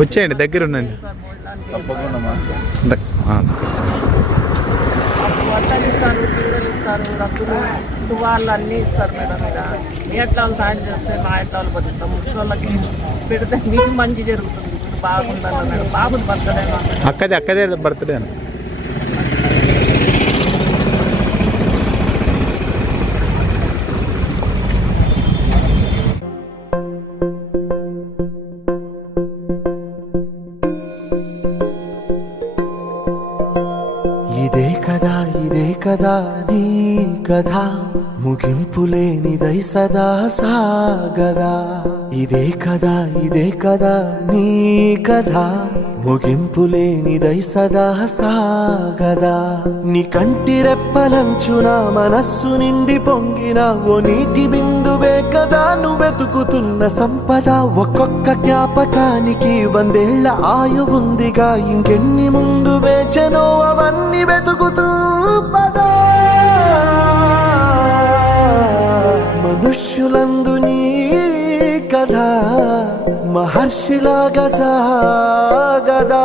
వచ్చేయండి, దగ్గర ఉండండి. బట్టలు ఇస్తారు, చీరలు ఇస్తారు, రద్దులు, తువాళ్ళు అన్నీ ఇస్తారు మేడం. మీ ఎట్లా సాయం చేస్తే మా ఎట్లా బతుకుతాం. ముసలోళ్ళకి పెడితే మీకు మంచి జరుగుతుంది. మీరు బాగుండాలి మేడం. బాబుని బర్త్డే అక్కదే బర్త్డే ఇదే కదా నీ కథ, ముగింపులేనిదై సదా సాగదా. ఇదే కదా నీ కథ, ముగింపులేనిదై సదా సాగదా. నీ కంటి రెప్పలంచున మనస్సు నిండి పొంగిన ఓ నీటి బిందువే కదా నువ్వెతుకుతున్న సంపద. ఒక్కొక్క జ్ఞాపకానికి 100 ఏళ్ల ఆయువుందిగా, ఇంకెన్ని ముందు వేచనో అవన్నీ వెతుకుతూ పదా. మనుష్యులందు నీ కథ మహర్షిలాగా సాగదా.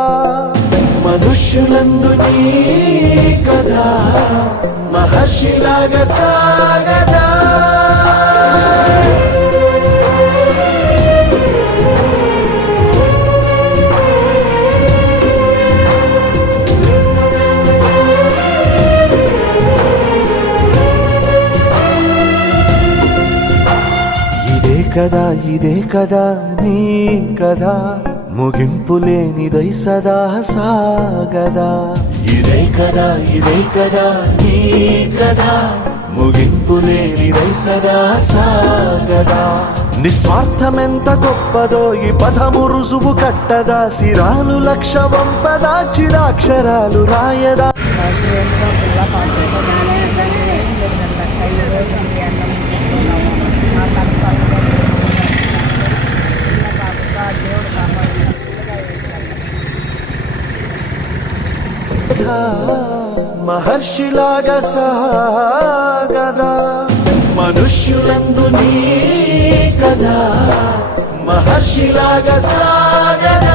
మనుష్యులందు నీ కథ మహర్షిలాగా సాగదా. ఇదే కదా నీ కదా, ముగింపులేనిదై సదా సాగదా. ఇదే కదా నీ కదా, ముగింపులేనిదై సదా సాగదా. నిస్వార్థమెంత గొప్పదో ఈ పదము రుజువు కట్టదా. సిరాలు 1,00,000 వంపదా, చిరాక్షరాలు రాయదా. మహర్షిలాగా సాగదా. మనుష్యులందు నీ కథ మహర్షిలాగా సాగదా.